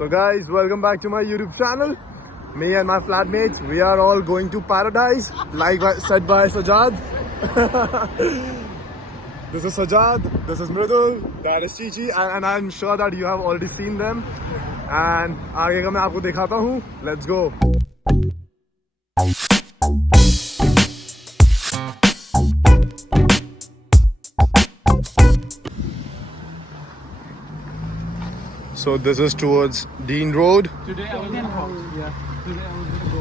So guys, welcome back to my YouTube channel. Me and my flatmates, we are all going to paradise, like said by Sajad. This is Sajad, this is Mridul, that is Chichi, and I'm sure that you have already seen them. And आगे का मैं आपको दिखाता हूँ. Let's go. So this is towards Dean Road. Today I was gonna go. Yeah. Today I was gonna go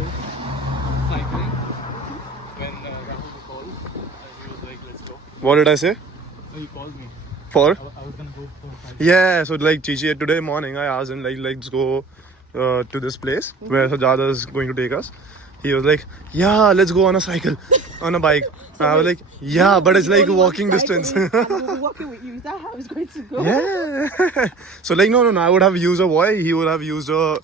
cycling when Rahul called. He was like, "Let's go." What did I say? Oh, he called me. For? I was gonna go for cycling. Yeah, so like Chichi, today morning I asked him like let's go to this place where Sajada is going to take us. He was like, yeah, let's go on a cycle, on a bike. So I was like, yeah, but it's like walking distance. I'm walking with you. Is that how it's going to go? Yeah. So like no, I would have used a boy. He would have used a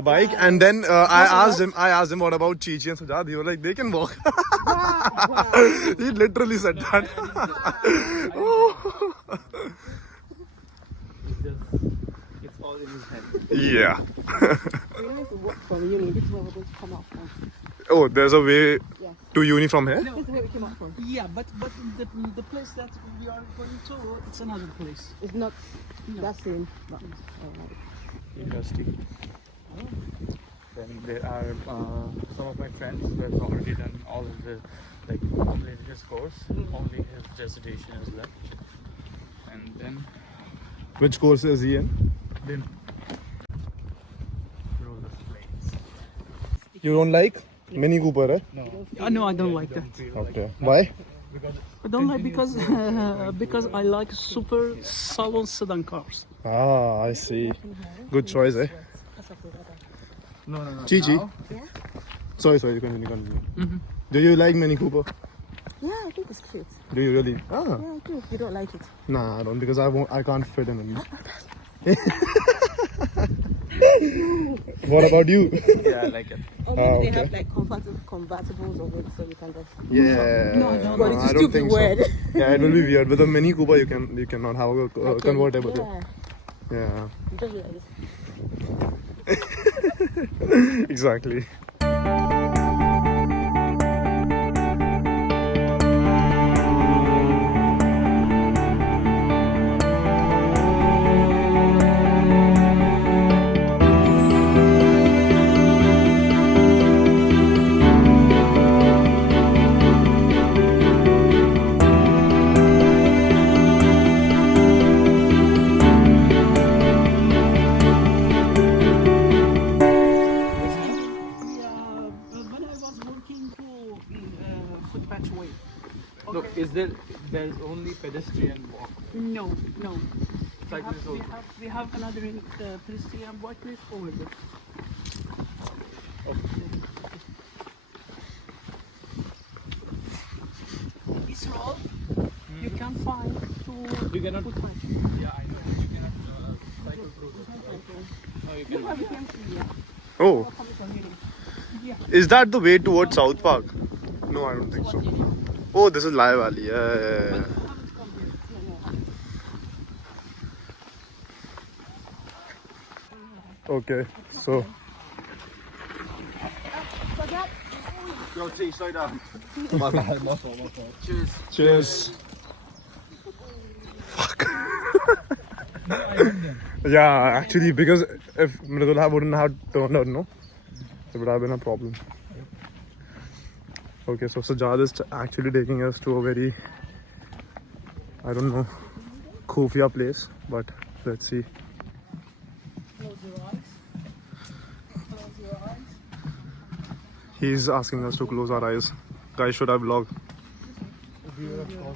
bike, and then I asked him what about Chichi and Sajad. He was like, they can walk. Wow. He literally said that. It's all in his head. Yeah. We don't need to walk from uni. This is where we're going to come out from. Oh, there's a way Yeah. to uni from here? This is where we came out from. Yeah, but the place that we are going to, it's another place. It's not that same. But alright. Interesting. Then there are some of my friends who have already done all of the religious course. Only his dissertation is left. And then Which course is he in? roller blades. You don't like Mini Cooper, eh? No. No, I don't like that. Okay. Why? I don't like because I like super salon sedan cars. Ah, I see. Good choice, eh? No. Chichi. Now, Sorry, continue. Do you like Mini Cooper? Yeah, I think it's cute. Do you really? Ah. Yeah, I do. You don't like it? Nah, I don't because I can't fit in it. What about you? yeah, I like it. Or maybe they okay. have like convertibles of it, so you can just. Yeah. No, I don't. But it's I still don't be think weird. so. Yeah, it will be weird. With a Mini Cooper, you cannot have a convertible. Yeah. Yeah. You just like this. Exactly. When I was working to footpath way. No, there's only pedestrian walk. No. Cyclists also. We have another pristine whiteness over there. This road you can find to You cannot. footpath. Yeah, I know. You cannot cycle through this. No, you You can. have him here. Oh, Yeah. is that the way towards South Park? No, I don't think so. Oh, this is Lai Valley. Yeah. Okay, so Yo, T, slow down. My bad. Cheers. cheers. Fuck. Yeah, actually, because if Mridula wouldn't have turned out, no, it would have been a problem. Okay, so Sajad is actually taking us to a very, I don't know, khufia place, but let's see. Close your eyes. Close your eyes. He's asking us to close our eyes. Guys, should I vlog?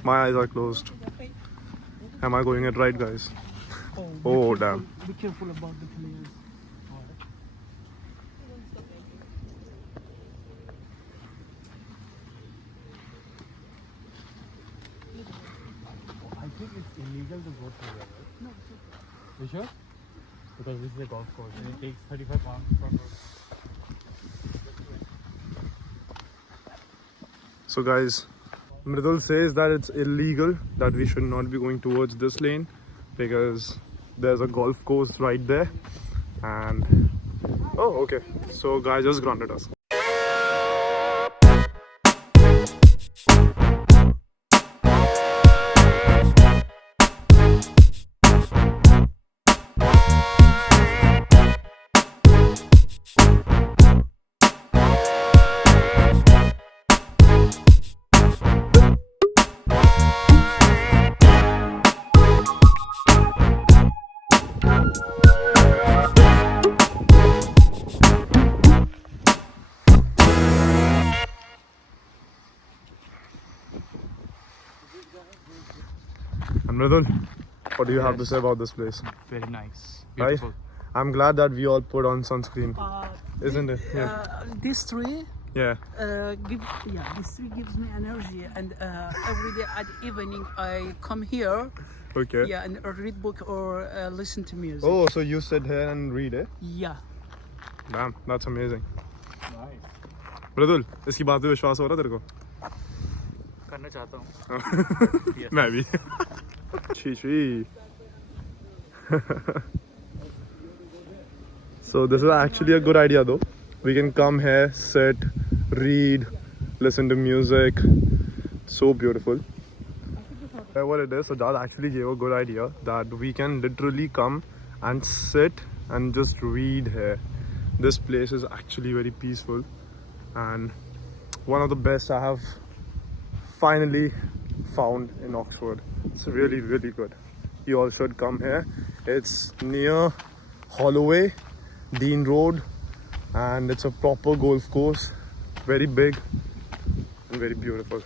My eyes are closed. Am I going it right, guys? Oh, damn. Be careful about the players. I think it's illegal to go through there, right? No. You sure? Because this is a golf course and it takes 35 pounds from us. So guys, Mridul says that it's illegal, that we should not be going towards this lane because there's a golf course right there. And oh, okay. So guy just granted us. And Mridul, what do you have to say about this place? Very nice. Right? Beautiful. I'm glad that we all put on sunscreen, isn't it? Yeah. This tree Yeah. this tree gives me energy, and every day at evening I come here, Okay. yeah, and read book or listen to music. Oh, so you sit here and read, eh? Yeah. Damn, that's amazing. Nice. Mridul, इसकी बात पे विश्वास हो रहा तेरे को? करना चाहता हूँ. Yes. मैं भी. Chi. So this is actually a good idea though. We can come here, sit, read, listen to music. So beautiful. What it is, so Dad actually gave a good idea that we can literally come and sit and just read here. This place is actually very peaceful and one of the best I have finally found in Oxford. It's really, really good. You all should come here. It's near Holloway, Dean Road, and it's a proper golf course. Very big and very beautiful.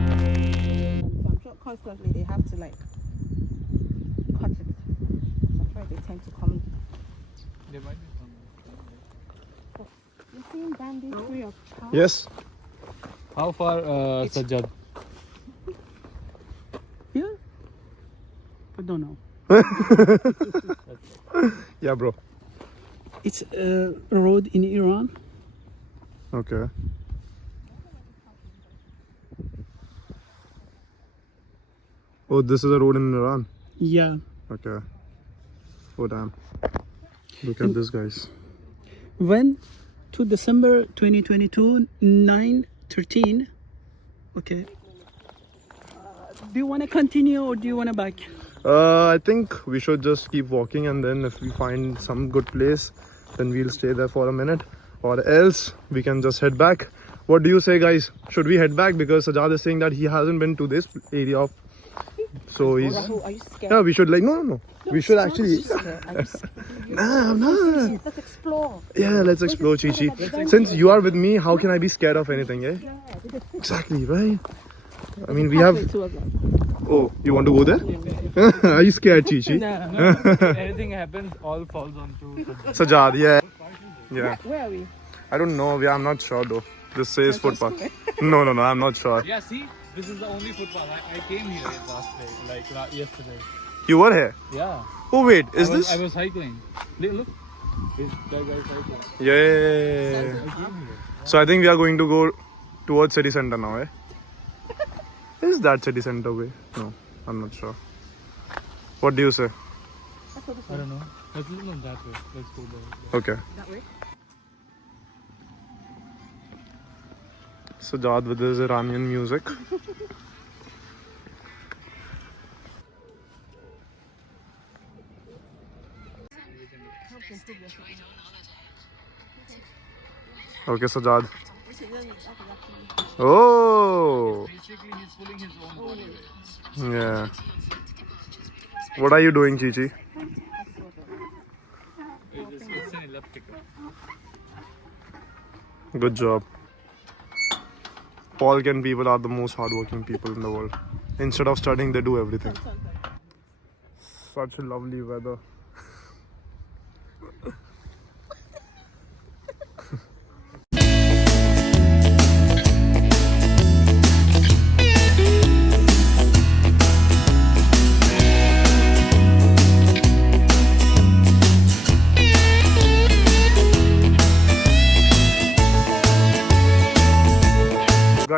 I'm sure constantly they have to like cut it. That's why they tend to come. There might be some. You seeing bandage free of charge? Yes. How far, Sajjad? Here? I don't know. Yeah, bro. It's a road in Iran. Okay. Oh, this is a road in Iran. Yeah. Okay. Oh, damn. Look at this, guys. When to December 2022, 9:13. Okay. Do you want to continue or do you want to back? I think we should just keep walking, and then if we find some good place, then we'll stay there for a minute, or else we can just head back. What do you say, guys? Should we head back? Because Sajjad is saying that he hasn't been to this area of, so he's Rahul, are you scared? yeah, we should like no we should actually Are you scared? nah. Let's explore. Yeah, let's explore, Chichi. Since you are with me, how can I be scared of anything, eh? Exactly, right? I mean, we have. Two of them. Oh, you want to go there? Are you scared, Chichi? No, anything happens, all falls onto Sajjad. Sajjad, yeah. Yeah. Where are we? I don't know. Yeah, I'm not sure though. This says footpath. No, I'm not sure. Yeah, see, this is the only footpath. I came here last day, like yesterday. You were here? Yeah. Oh wait, is I was, this? I was cycling. Look. That guy's cycling. Yeah. I came here. So I think we are going to go towards city center now, eh? Is that city center way? No, I'm not sure. What do you say? I don't know. Let's look on that way. Let's go there. Okay. That way? Sajjad with his Iranian music. Okay, Sajjad. Oh, Basically, he's pulling his own body weight. yeah. What are you doing, Chichi? It's an elliptical. Good job. Polkan people are the most hardworking people in the world. Instead of studying, they do everything. Such a lovely weather.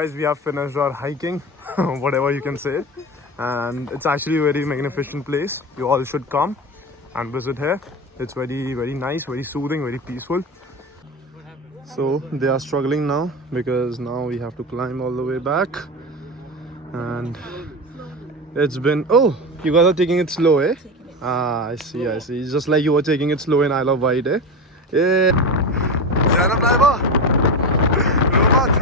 guys, we have finished our hiking, whatever you can say, and it's actually a very magnificent place. You all should come and visit here. It's very, very nice, very soothing, very peaceful. So they are struggling now because now we have to climb all the way back, and it's been, oh, you guys are taking it slow, eh? Ah, I see, I see. Just like you were taking it slow in Isle of Wight, eh? Yeah. Jana driver. Robot.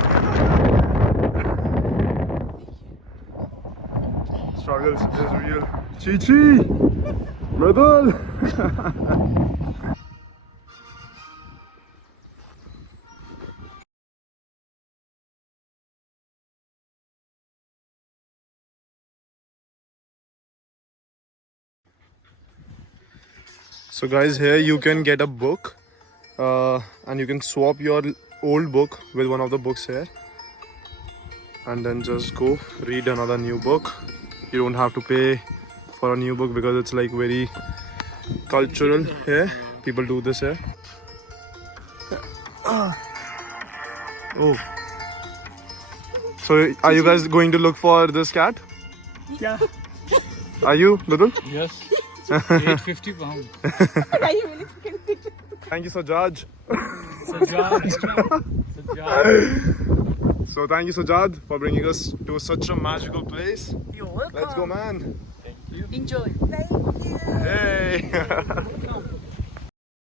Struggles is real. Chi-chi. Brother. So guys, here you can get a book and you can swap your old book with one of the books here and then just go read another new book. You don't have to pay for a new book because it's like very cultural here. People do this here. Oh. So are you guys going to look for this cat? Yeah. Are you, Ludul? Yes. 850 pounds. Are you really taking pictures? Thank you, Sajad. Sajad. So thank you, Sajad, for bringing us to such a magical place. You're welcome. Let's go, man. Thank you. Enjoy. Thank you. Hey. Welcome.